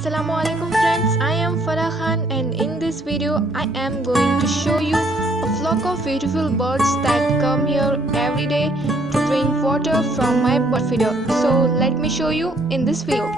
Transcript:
Assalamualaikum friends, I am Farha Khan and in this video I am going to show you a flock of beautiful birds that come here every day to drink water from my bird feeder. So let me show you in this video.